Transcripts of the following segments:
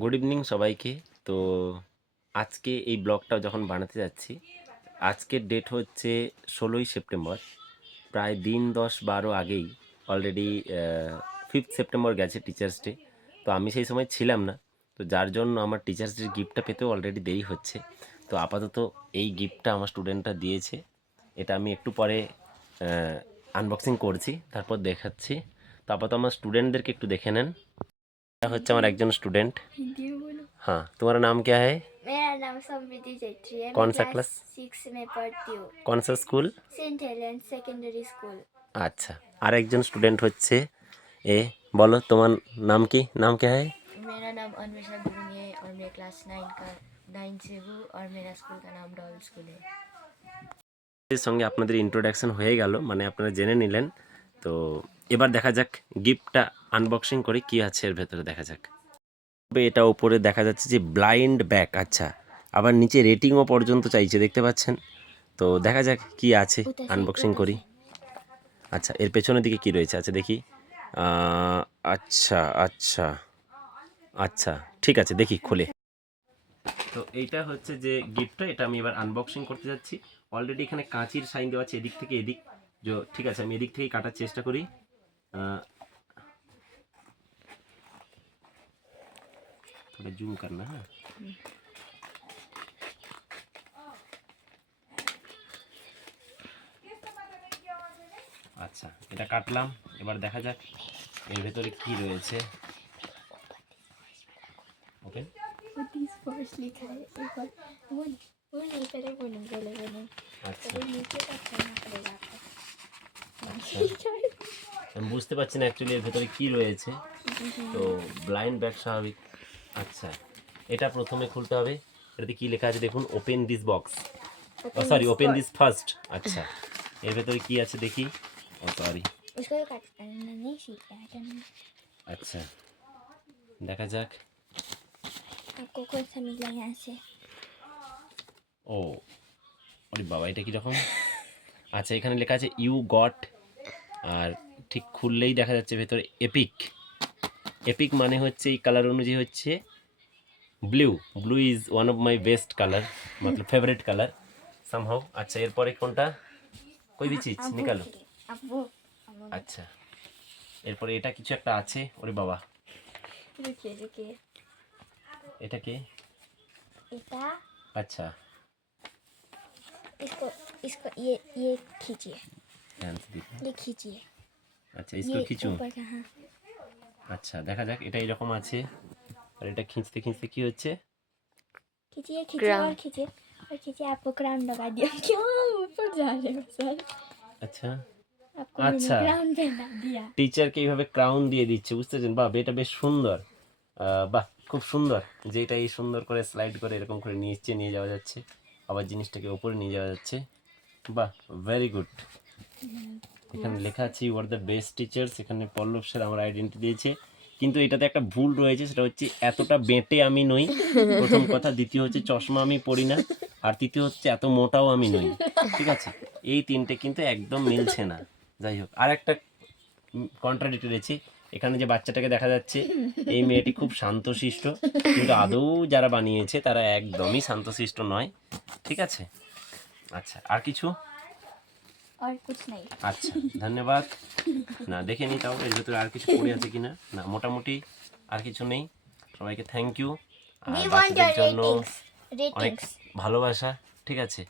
Good evening সবাইকে। তো আজকে এই ব্লগটা যখন বানাতে যাচ্ছি, আজকের ডেট হচ্ছে 16ই সেপ্টেম্বর। প্রায় দিন 10-12 আগেই অলরেডি 5th সেপ্টেম্বর গেছে টিচার্স ডে। তো আমি সেই সময় ছিলাম না, তো যার জন্য আমার টিচার্স ডের গিফটটা পেতেও অলরেডি দেরি হচ্ছে। তো আপাতত এই গিফটটা আমার স্টুডেন্টরা দিয়েছে, এটা আমি একটু পরে আনবক্সিং করছি, তারপর দেখাচ্ছি। তো আপাতত আমার স্টুডেंटদেরকে একটু দেখে নেন। এটা হচ্ছে আমার একজন स्टूडेंट। हाँ, तुम्हारा नाम क्या है? मेरा नाम समृद्धि चेत्री है। कौन मैं सा क्लास क्लास? 6 में पढ़ती हूँ। कौन सा school? Saint Helens secondary school. আচ্ছা, আর একজন স্টুডেন্ট হচ্ছে এ। বলো তোমার নাম কি? নাম क्या है? मेरा नाम अन्वेषा गुरुंग है और मैं क्लास 9 से हूँ और मेरा स्कूल का नाम डॉल स्कूल है। এর সঙ্গে আপনাদের ইন্ট্রোডাকশন হয়ে গেল, মানে আপনারা জেনে নিলেন। তো এবার দেখা যাক গিফটটা আনবক্সিং করে কি আছে এর ভেতরে, দেখা যাক। তবে এটা উপরে দেখা যাচ্ছে যে ব্লাইন্ড ব্যাক। আচ্ছা, আবার নিচে রেটিংও পর্যন্ত চাইছে, দেখতে পাচ্ছেন। তো দেখা যাক কি আছে, আনবক্সিং করি। আচ্ছা, এর পেছনের দিকে কি রয়েছে? আচ্ছা দেখি। আচ্ছা আচ্ছা আচ্ছা, ঠিক আছে, দেখি খুলে। তো এইটা হচ্ছে যে গিফটটা, এটা আমি এবার আনবক্সিং করতে যাচ্ছি। অলরেডি এখানে কাঁচির সাইন দেওয়া আছে এদিক থেকে এদিক। ঠিক আছে, আমি এদিক থেকেই কাটার চেষ্টা করি। थोड़ा जूम करना है। আচ্ছা, এটা কাটলাম, এবার দেখা যাক এর ভেতরে কি রয়েছে। ওকে, This first लिखा है एक बार वो नहीं करे वो नहीं बोलेगा नहीं আচ্ছা तो नीचे का करना पड़ेगा আচ্ছা, আমি বুঝতে পারছি না অ্যাকচুয়ালি এর ভেতরে কি রয়েছে। তো ব্লাইন্ড ব্যাগ স্বাভাবিক। আচ্ছা, এটা প্রথমে খুলতে হবে। এটাতে কি লেখা আছে দেখুন, open this box, sorry open this first. আচ্ছা, এর ভেতরে কি আছে দেখি। ও সরি, इसको कट करना नहीं सीखा है আচ্ছা দেখা যাক। आपको कौन सा मिला यहाँ से ও আরে বাবা, এটা কীরকম? আচ্ছা, এখানে লেখা আছে ইউ গট, আর ঠিক খুললেই দেখা যাচ্ছে ভেতরে এপিক। এপিক মানে হচ্ছে এই কালার অনুযায়ী হচ্ছে blue. Blue is one of my best colour, मतलब फेवरेट কালার সামহাউ। আচ্ছা, এরপরে কোনটা? কই भी चीज निकालो। আচ্ছা, এরপরে এটা কিছু একটা আছে। ওরে বাবা, रुकिए এটা কি? এটা আচ্ছা, इसको इसको ये खींचिए ध्यान से देखो। ये खींचिए আচ্ছা, इसको ये खींचूं। ऊपर का हाँ আচ্ছা, দেখা যাক। এটা এরকম আছে, আর এটা খিঁচতে খিঁচতে কি হচ্ছে। खींचिए और खींचिए आपको क्राउन लगा दिया क्यों ऊपर जा रहे हो सर আচ্ছা आपको मैंने আচ্ছা, क्राउन पहना दिया টিচারকে এইভাবে ক্রাউন দিয়ে দিচ্ছে, বুঝতেছেন? বাহ, এটা বেশ সুন্দর। বাহ, খুব সুন্দর। যেটা এই সুন্দর করে স্লাইড করে এরকম করে নিচে নিয়ে যাওয়া যাচ্ছে, আবার জিনিসটাকে ওপরে নিয়ে যাওয়া যাচ্ছে। বাহ, ভেরি গুড। এখানে লেখা আছে you are the best teachers. এখানে পল্লব স্যার আমার আইডেন্টি দিয়েছে, কিন্তু এটাতে একটা ভুল রয়েছে, সেটা হচ্ছে এতটা বেঁটে আমি নই, প্রথম কথা। দ্বিতীয় হচ্ছে চশমা আমি পরি না, আর তৃতীয় হচ্ছে এত মোটাও আমি নই। ঠিক আছে, এই তিনটে কিন্তু একদম মিলছে না। যাই হোক, আর একটা কন্ট্রাডিক্ট রয়েছে। এখানে যে বাচ্চাটাকে দেখা যাচ্ছে, এই মেয়েটি খুব শান্তশিষ্ট, কিন্তু আদৌ যারা বানিয়েছে তারা একদমই শান্তশিষ্ট নয়। ঠিক আছে, আচ্ছা, আর কিছু? और कुछ नहीं আচ্ছা, ধন্যবাদ। না, দেখে নিই তাও এর ভেতরে আর কিছু পড়ে আছে কিনা। না, মোটামুটি আর কিছু নেই। সবাইকে থ্যাংক ইউ, আর We want বাচ্চাদের your জন্য অনেক ratings ভালোবাসা। ঠিক আছে,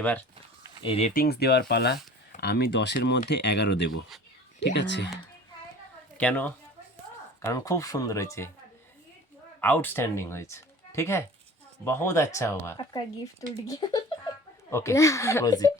এবার এই রেটিংস দেওয়ার পালা। আমি 10-এর মধ্যে 11 দেব। ঠিক আছে, কেন? কারণ খুব সুন্দর হয়েছে, আউটস্ট্যান্ডিং হয়েছে। ঠিক হ্যাঁ, বহুত আচ্ছা হুয়া। आपका गिफ्ट उड़ गया ওকে, ক্লোজ ইট।